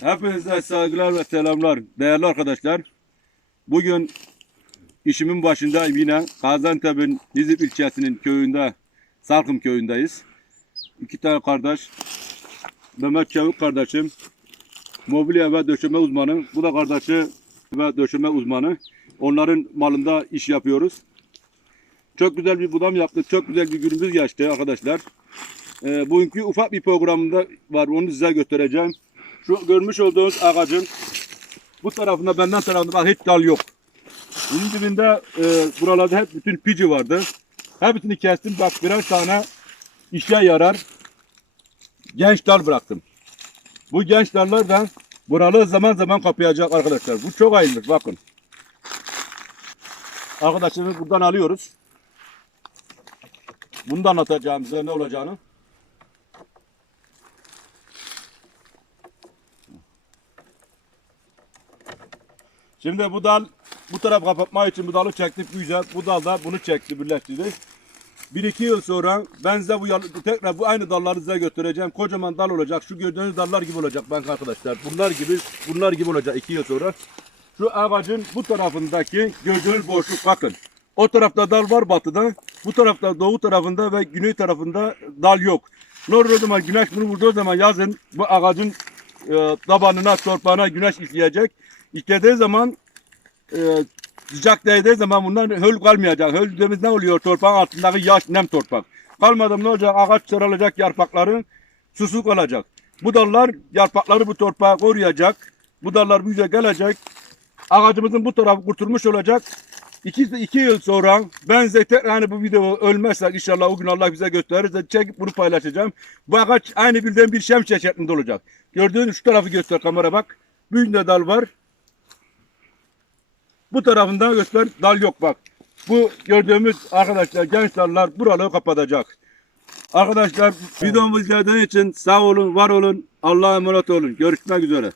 Hepinize saygılar ve selamlar değerli arkadaşlar. Bugün işimin başındayım yine Gaziantep'in Nizip ilçesinin köyünde, Salkım köyündeyiz. İki tane kardeş, Mehmet Çevik kardeşim, mobilya ve döşeme uzmanı. Bu da kardeşi ve döşeme uzmanı. Onların malında iş yapıyoruz. Çok güzel bir budam yaptık. Çok güzel bir günümüz geçti arkadaşlar. Ee, bugünkü ufak bir programda var. Onu size göstereceğim. Şu görmüş olduğunuz ağacın bu tarafında benden tarafında bak hiç dal yok. Bunun dibinde e, buralarda hep bütün pici vardı. Hepsini kestim. Bak birer tane işe yarar genç dal bıraktım. Bu genç dallar da buraları zaman zaman kapayacak arkadaşlar. Bu çok hayırlı bakın. Arkadaşlarımız buradan alıyoruz. Bunu da anlatacağım size ne olacağını. Şimdi bu dal bu taraf kapatmak için bu dalı çektik güzel. Bu dal da bunu çekti birleştirdi. Bir iki yıl sonra ben size bu tekrar bu aynı dalları size götüreceğim. Kocaman dal olacak. Şu gördüğünüz dallar gibi olacak ben arkadaşlar. Bunlar gibi bunlar gibi olacak iki yıl sonra. Şu ağacın bu tarafındaki gördüğünüz boşluk bakın. O tarafta dal var batıda. Bu tarafta doğu tarafında ve güney tarafında dal yok. Ne olur o zaman güneş bunu vurduğu zaman yazın bu ağacın e, tabanına, torpağına güneş işleyecek. İşlediği zaman e, sıcak değdiği zaman bundan höl kalmayacak. Höl dediğimiz ne oluyor? Torpağın altındaki yaş, nem torpak. Kalmadı ne olacak? Ağaç sarılacak yarpakları susuk olacak. Bu dallar yarpakları bu torpağa koruyacak. Bu dallar büyüyecek gelecek. Ağacımızın bu tarafı kurtulmuş olacak. İki, iki yıl sonra ben tekrar hani bu video ölmezsek inşallah o gün Allah bize gösterirse çekip bunu paylaşacağım. Bu ağaç aynı bildiğin bir şemsiye şeklinde olacak. Gördüğün şu tarafı göster kamera bak. Büyüğünde dal var. Bu tarafında göster dal yok bak. Bu gördüğümüz arkadaşlar genç dallar buraları kapatacak. Arkadaşlar videomu izlediğiniz için sağ olun, var olun. Allah'a emanet olun. Görüşmek üzere.